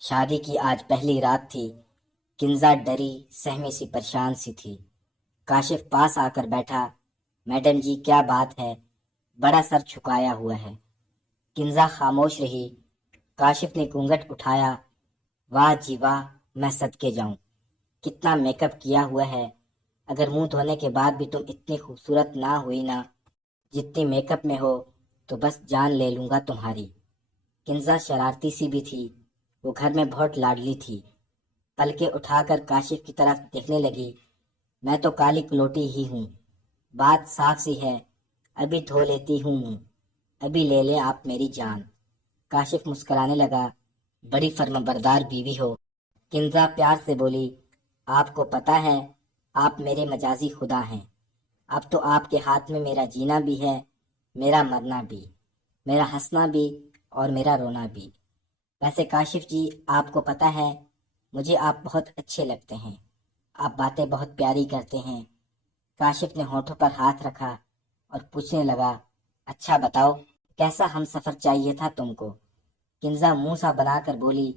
شادی کی آج پہلی رات تھی۔ کنزا ڈری سہمی سی پریشان سی تھی۔ کاشف پاس آ کر بیٹھا۔ میڈم جی کیا بات ہے؟ بڑا سر چھکایا ہوا ہے۔ کنزا خاموش رہی۔ کاشف نے گھونگھٹ اٹھایا۔ واہ جی واہ، میں صدقے جاؤں، کتنا میک اپ کیا ہوا ہے۔ اگر منہ دھونے کے بعد بھی تم اتنی خوبصورت نہ ہوئی نا جتنی میک اپ میں ہو تو بس جان لے لوں گا تمہاری۔ کنزا شرارتی سی بھی تھی، وہ گھر میں بہت لاڈلی تھی۔ پلکیں اٹھا کر کاشف کی طرف دیکھنے لگی۔ میں تو کالی کلوٹی ہی ہوں، بات صاف سی ہے، ابھی دھو لیتی ہوں منہ، ابھی لے لیں آپ میری جان۔ کاشف مسکرانے لگا۔ بڑی فرمانبردار بیوی ہو۔ کنزا پیار سے بولی۔ آپ کو پتہ ہے آپ میرے مجازی خدا ہیں۔ اب تو آپ کے ہاتھ میں میرا جینا بھی ہے، میرا مرنا بھی، میرا ہنسنا بھی اور میرا رونا بھی۔ ویسے کاشف جی، آپ کو پتہ ہے مجھے آپ بہت اچھے لگتے ہیں، آپ باتیں بہت پیاری کرتے ہیں۔ کاشف نے ہونٹوں پر ہاتھ رکھا اور پوچھنے لگا، اچھا بتاؤ کیسا ہم سفر چاہیے تھا تم کو؟ کنزا منہ سا بنا کر بولی،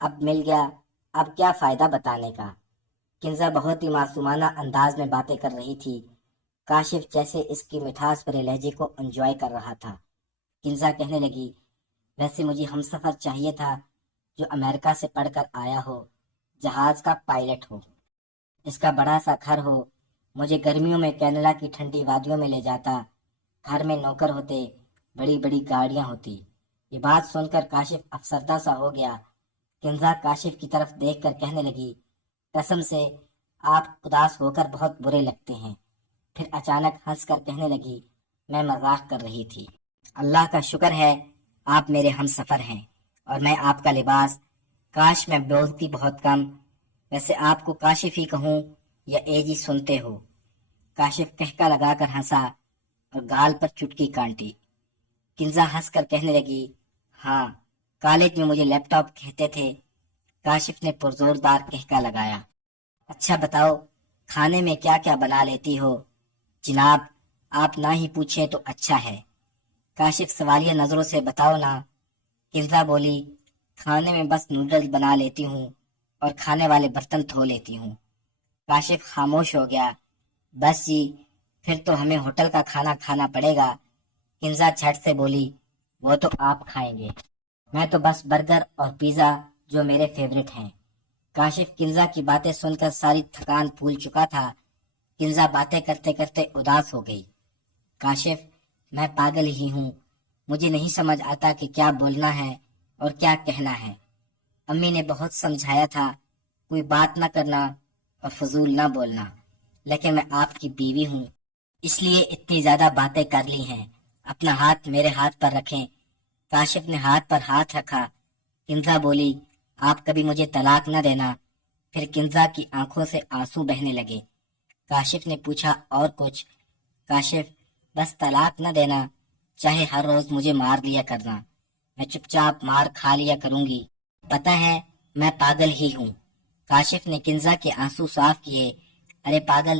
اب مل گیا، اب کیا فائدہ بتانے کا۔ کنزا بہت ہی معصومانہ انداز میں باتیں کر رہی تھی۔ کاشف جیسے اس کی مٹھاس بھرے لہجے کو انجوائے کر رہا تھا۔ کنزا کہنے لگی، ویسے مجھے ہم سفر چاہیے تھا جو امریکہ سے پڑھ کر آیا ہو، جہاز کا پائلٹ ہو، اس کا بڑا سا گھر ہو، مجھے گرمیوں میں کینیڈا کی ٹھنڈی وادیوں میں لے جاتا، گھر میں نوکر ہوتے، بڑی بڑی گاڑیاں ہوتی۔ یہ بات سن کر کاشف افسردہ سا ہو گیا۔ کنزا کاشف کی طرف دیکھ کر کہنے لگی، قسم سے آپ اداس ہو کر بہت برے لگتے ہیں۔ پھر اچانک ہنس کر کہنے لگی، میں مذاق کر رہی تھی، اللہ کا شکر ہے آپ میرے ہم سفر ہیں اور میں آپ کا لباس۔ کاش میں بولتی بہت کم، ویسے آپ کو کاشف ہی کہوں یا اے جی سنتے ہو؟ کاشف کہکا لگا کر ہنسا اور گال پر چٹکی کانٹی۔ کنزا ہنس کر کہنے لگی، ہاں کالج میں مجھے لیپ ٹاپ کہتے تھے۔ کاشف نے پرزوردار کہکا لگایا۔ اچھا بتاؤ کھانے میں کیا کیا بنا لیتی ہو؟ جناب آپ نہ ہی پوچھیں تو اچھا ہے۔ کاشف سوالیہ نظروں سے بتاؤ نا۔ کنزا بولی، کھانے میں بس نوڈلز بنا لیتی ہوں اور کھانے والے برتن دھو لیتی ہوں۔ کاشف خاموش ہو گیا۔ بس جی، پھر تو ہمیں ہوٹل کا کھانا کھانا پڑے گا۔ کنزا جھٹ سے بولی، وہ تو آپ کھائیں گے، میں تو بس برگر اور پیزا جو میرے فیورٹ ہیں۔ کاشف کنزا کی باتیں سن کر ساری تھکان بھول چکا تھا۔ کنزا باتیں کرتے کرتے اداس ہو گئی۔ کاشف، میں پاگل ہی ہوں، مجھے نہیں سمجھ آتا کہ کیا بولنا ہے اور کیا کہنا ہے۔ امی نے بہت سمجھایا تھا کوئی بات نہ کرنا اور فضول نہ بولنا، لیکن میں آپ کی بیوی ہوں اس لیے اتنی زیادہ باتیں کر لی ہیں۔ اپنا ہاتھ میرے ہاتھ پر رکھیں۔ کاشف نے ہاتھ پر ہاتھ رکھا۔ کنزا بولی، آپ کبھی مجھے طلاق نہ دینا۔ پھر کنزا کی آنکھوں سے آنسو بہنے لگے۔ کاشف نے پوچھا، اور کچھ؟ کاشف، بس طلاق نہ دینا، چاہے ہر روز مجھے مار لیا کرنا، میں چپ چاپ مار کھا لیا کروں گی، پتہ ہے میں پاگل ہی ہوں۔ کاشف نے کنزا کے آنسو صاف کیے۔ ارے پاگل،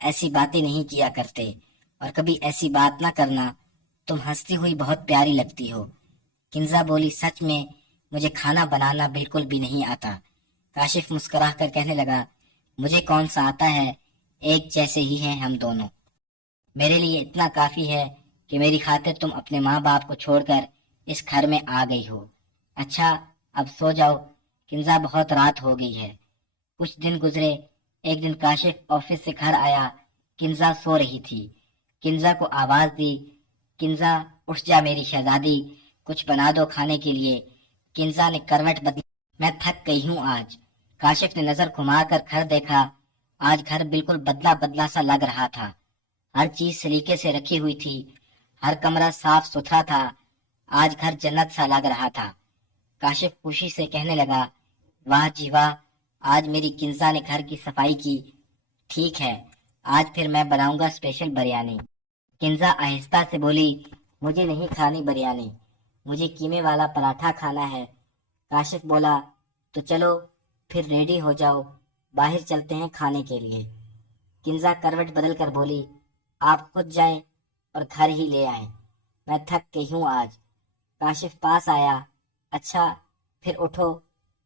ایسی باتیں نہیں کیا کرتے اور کبھی ایسی بات نہ کرنا، تم ہنستی ہوئی بہت پیاری لگتی ہو۔ کنزا بولی، سچ میں مجھے کھانا بنانا بالکل بھی نہیں آتا۔ کاشف مسکرا کر کہنے لگا، مجھے کون سا آتا ہے، ایک جیسے ہی ہیں ہم دونوں۔ میرے لیے اتنا کافی ہے کہ میری خاطر تم اپنے ماں باپ کو چھوڑ کر اس گھر میں آ گئی ہو۔ اچھا اب سو جاؤ، کنزا بہت رات ہو گئی ہے۔ کچھ دن گزرے۔ ایک دن کاشف آفس سے گھر آیا۔ کنزا سو رہی تھی۔ کنزا کو آواز دی، کنزا اٹھ جا میری شہزادی، کچھ بنا دو کھانے کے لیے۔ کنزا نے کروٹ بدلی، میں تھک گئی ہوں آج۔ کاشف نے نظر گھما کر گھر دیکھا۔ آج گھر بالکل بدلا بدلا سا لگ رہا تھا، ہر چیز سلیقے سے رکھی ہوئی تھی، ہر کمرہ صاف ستھرا تھا، آج گھر جنت سا لگ رہا تھا۔ کاشف خوشی سے کہنے لگا، واہ جی واہ، آج میری کنزا نے گھر کی صفائی کی، ٹھیک ہے آج پھر میں بناؤں گا اسپیشل بریانی۔ کنزا آہستہ سے بولی، مجھے نہیں کھانی بریانی، مجھے قیمے والا پراٹھا کھانا ہے۔ کاشف بولا، تو چلو پھر ریڈی ہو جاؤ، باہر چلتے ہیں کھانے کے لیے۔ کنزا کروٹ بدل کر بولی، آپ خود جائیں اور گھر ہی لے آئیں، میں تھک گئی ہوں آج۔ کاشف پاس آیا، اچھا پھر اٹھو،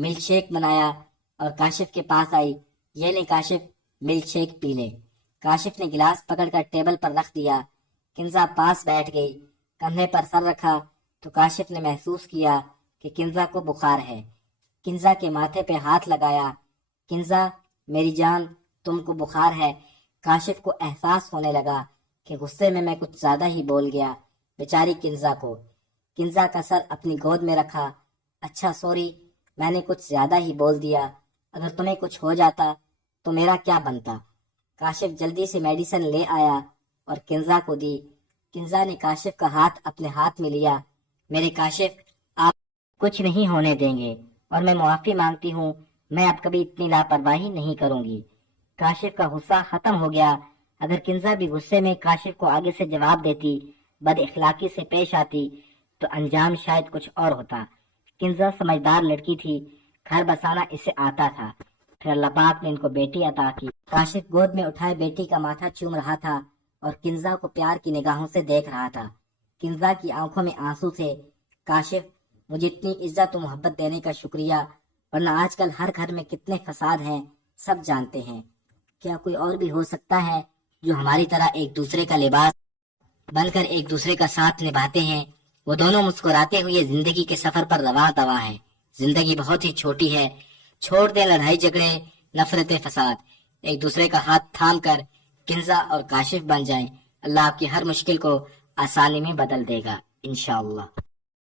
ملک شیک بنایا اور کاشف کے پاس آئی۔ یہ لے کاشف، ملک شیک پی لے۔ کاشف نے گلاس پکڑ کر ٹیبل پر رکھ دیا۔ کنزا پاس بیٹھ گئی، کندھے پر سر رکھا تو کاشف نے محسوس کیا کہ کنزا کو بخار ہے۔ کنزا کے ماتھے پہ ہاتھ لگایا۔ کنزا میری جان، تم کو بخار ہے۔ کاشف کو احساس ہونے لگا کہ غصے میں کچھ زیادہ ہی بول گیا۔ بیچاری کنزا کو۔ کنزا کا سر اپنی گود میں رکھا۔ اچھا سوری، میں نے کچھ زیادہ ہی بول دیا۔ اگر تمہیں کچھ ہو جاتا تو میرا کیا بنتا؟ کاشف جلدی سے میڈیسن لے آیا اور کنزا کو دی۔ کنزا نے کاشف کا ہاتھ اپنے ہاتھ میں لیا۔ میرے کاشف، آپ کچھ نہیں ہونے دیں گے اور میں معافی مانگتی ہوں، میں اب کبھی اتنی لاپرواہی نہیں کروں گی۔ کاشف کا غصہ ختم ہو گیا۔ اگر کنزا بھی غصے میں کاشف کو آگے سے جواب دیتی، بد اخلاقی سے پیش آتی، تو انجام شاید کچھ اور ہوتا۔ کنزا سمجھدار لڑکی تھی، گھر بسانا اسے آتا تھا۔ پھر اللہ پاک نے ان کو بیٹی عطا کی۔ کاشف گود میں اٹھائے بیٹی کا ماتھا چوم رہا تھا اور کنزا کو پیار کی نگاہوں سے دیکھ رہا تھا۔ کنزا کی آنکھوں میں آنسو تھے۔ کاشف، مجھے اتنی عزت و محبت دینے کا شکریہ، ورنہ آج کل ہر گھر میں کتنے فساد ہیں، سب جانتے ہیں۔ کیا کوئی اور بھی ہو سکتا ہے جو ہماری طرح ایک دوسرے کا لباس بن کر ایک دوسرے کا ساتھ نبھاتے ہیں؟ وہ دونوں مسکراتے ہوئے زندگی کے سفر پر رواں دواں ہیں۔ زندگی بہت ہی چھوٹی ہے، چھوڑ دیں لڑائی جھگڑے، نفرت فساد، ایک دوسرے کا ہاتھ تھام کر کنزا اور کاشف بن جائیں۔ اللہ آپ کی ہر مشکل کو آسانی میں بدل دے گا انشاءاللہ۔